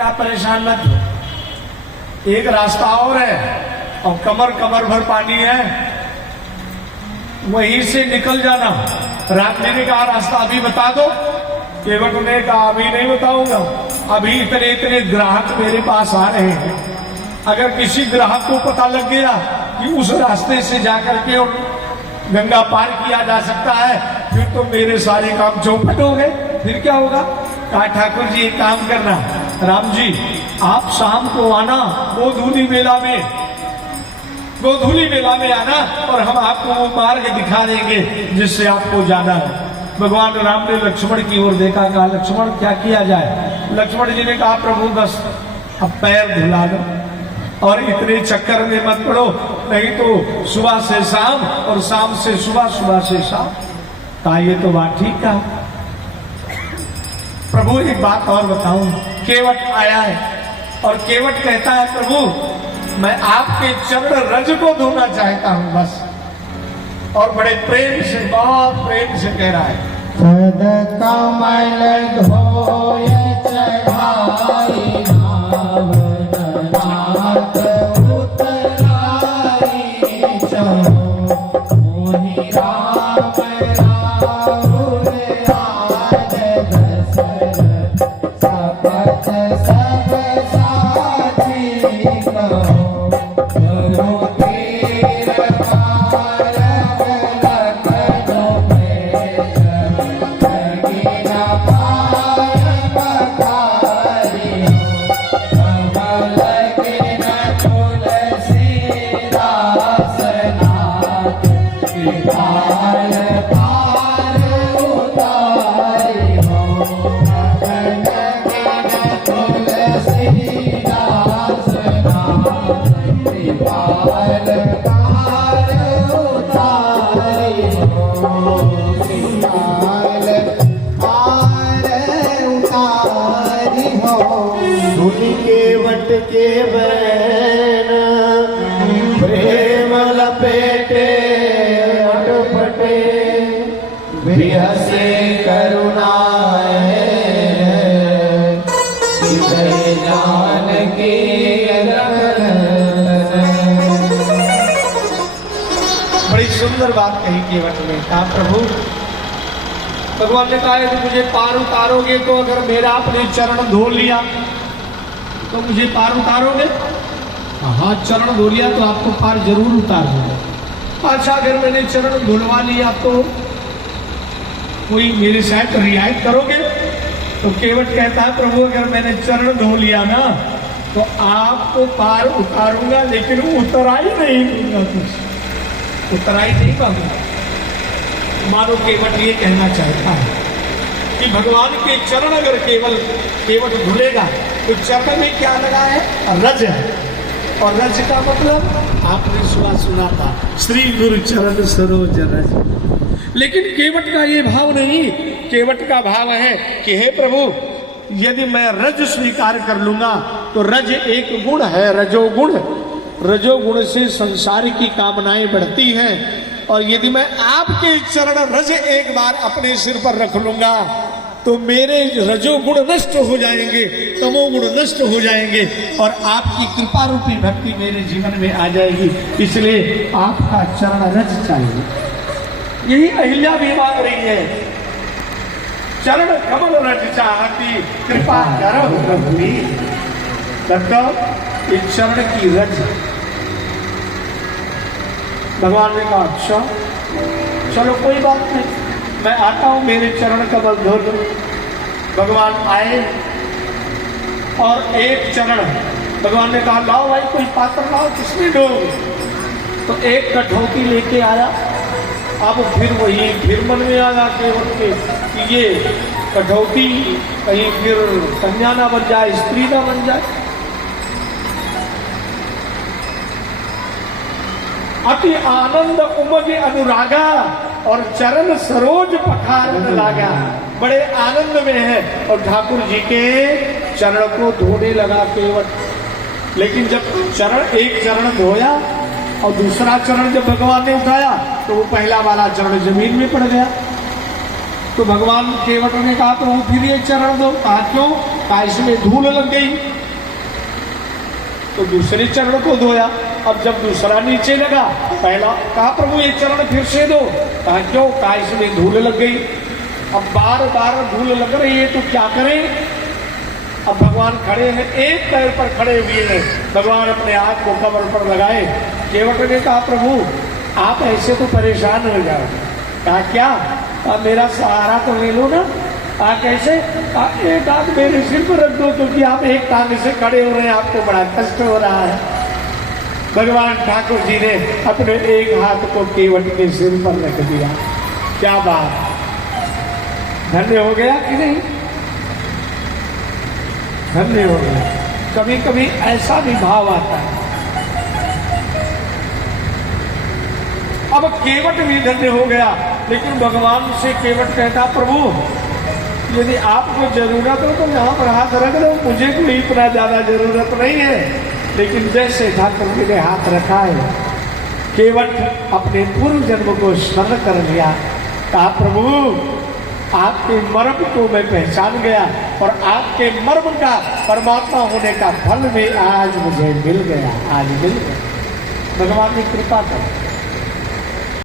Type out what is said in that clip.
आप परेशान मत हो, एक रास्ता और है और कमर कमर भर पानी है, वहीं से निकल जाना। राम जी ने कहा रास्ता अभी बता दो, केवट ने कहा अभी नहीं बताऊंगा, अभी इतने इतने ग्राहक मेरे पास आ रहे हैं, अगर किसी ग्राहक को पता लग गया कि उस रास्ते से जाकर के और गंगा पार किया जा सकता है, फिर तो मेरे सारे काम चौपट हो गए, फिर क्या होगा। कहा ठाकुर जी एक काम करना, राम जी आप शाम को आना गोधूली मेला में, गोधूली मेला में आना और हम आपको वो मार्ग दिखा देंगे जिससे आपको जाना है। भगवान राम ने लक्ष्मण की ओर देखा, कहा लक्ष्मण क्या किया जाए। लक्ष्मण जी ने कहा प्रभु बस अब पैर धुला दो और इतने चक्कर में मत पड़ो, नहीं तो सुबह से शाम और शाम से सुबह, सुबह से शाम। कहा ये तो बात ठीक कहा। प्रभु एक बात और बताऊं, केवट आया है और केवट कहता है प्रभु मैं आपके चरण रज को धोना चाहता हूं बस, और बड़े प्रेम से, बहुत प्रेम से कह रहा है कमल धोए चढ़ाई नाथ उतराई चहो मोहि राम राहुल आज दशरथ सपथ सब साथी कहो करो तीर कारक लखनऊ में लगिना पार पखारी कमल किन तुलसीदास नाथ कृपाल पार उतारी हो कमल किन तुलसीदास नाथ कृपाल पार उतारी हो कृपाल पार उतारी हो। धुनि केवट के बैन प्रेम लपेटे अटपटे बिहसे करुणाए सीधे जान की बड़ी सुंदर बात कही केवट ने। कहा प्रभु, भगवान ने कहा यदि मुझे पार उतारोगे तो अगर मेरा आपने चरण धो लिया तो मुझे पार उतारोगे। हाँ चरण धो लिया तो आपको पार जरूर उतार दूंगा। अच्छा अगर मैंने चरण धुलवा लिया तो कोई मेरे साथ रियायत करोगे। तो केवट कहता है प्रभु अगर मैंने चरण धो लिया ना तो आपको पार उतारूंगा, लेकिन उतराई नहीं दूंगा, कुछ उतराई नहीं पाऊंगा। मानो केवट ये कहना चाहता है कि भगवान के चरण अगर केवट धुलेगा तो चरण में क्या लगा है, रज है, और रज का मतलब आपने सुना था श्री गुरु चरण सरोज रज। लेकिन केवट का ये भाव नहीं, केवट का भाव है कि हे प्रभु यदि मैं रज स्वीकार कर लूंगा तो रज एक गुण है, रजोगुण। रजोगुण से संसार की कामनाएं बढ़ती हैं, और यदि मैं आपके चरण रज एक बार अपने सिर पर रख लूंगा तो मेरे रजोगुण नष्ट हो जाएंगे, तमोगुण नष्ट हो जाएंगे और आपकी कृपा रूपी भक्ति मेरे जीवन में आ जाएगी। इसलिए आपका चरण रज चाहिए। यही अहिल्या भी मांग रही है, चरण कमल रज चाहती कृपा करो दत्तो, ये चरण की रज। भगवान ने कहा अच्छा चलो कोई बात नहीं, मैं आता हूं, मेरे चरण कमल धो लो। भगवान आए और एक चरण, भगवान ने कहा लाओ भाई कोई पात्र लाओ, किसमें डोलोगे। तो एक कठौती लेके आया। अब फिर मन में आया केवट के कि ये कठौती कहीं फिर कन्या ना बन जाए, स्त्री ना बन जाए। अति आनंद उमग अनुरागा और चरण सरोज पखारन लागा। बड़े आनंद में है और ठाकुर जी के चरण को धोने लगा केवट। लेकिन जब एक चरण धोया और दूसरा चरण जब भगवान ने उठाया तो वो पहला वाला चरण जमीन में पड़ गया। तो भगवान केवट ने कहा तो फिर ये चरण दो। कहा क्यों? कहा इसमें धूल लग गई। तो दूसरे चरण को धोया। अब जब दूसरा नीचे लगा, पहला कहा प्रभु ये चरण फिर से दो। कहा क्यों? कहा इसमें धूल लग गई। अब बार बार धूल लग रही है तो क्या करें? अब भगवान खड़े हैं, एक पैर पर खड़े हुए हैं। भगवान अपने हाथ को कमर पर लगाए। केवट ने कहा प्रभु आप ऐसे तो परेशान हो जाओ। कहा क्या? कहा मेरा सहारा तो ले लो ना। कहा कैसे? कहा एक हाथ मेरे सिर पर रख दो, क्योंकि आप एक टांग से खड़े हो रहे हैं, आपको बड़ा कष्ट हो रहा है। भगवान ठाकुर जी ने अपने एक हाथ को केवट के सिर पर रख दिया। क्या बात, धन्य हो गया कि नहीं? धन्य हो गया। कभी कभी ऐसा भी भाव आता है। अब केवट भी धन्य हो गया, लेकिन भगवान से केवट कहता प्रभु यदि आपको जरूरत हो तो यहाँ पर हाथ रख दो, मुझे कोई इतना ज्यादा जरूरत नहीं है। लेकिन जैसे ठाकुर जी ने हाथ रखा है, केवट अपने पूर्व जन्म को स्मरण कर लिया। कहा प्रभु आपके मर्म को मैं पहचान गया और आपके मर्म का परमात्मा होने का फल भी आज मुझे मिल गया, आज मिल गया। भगवान ने कृपा कर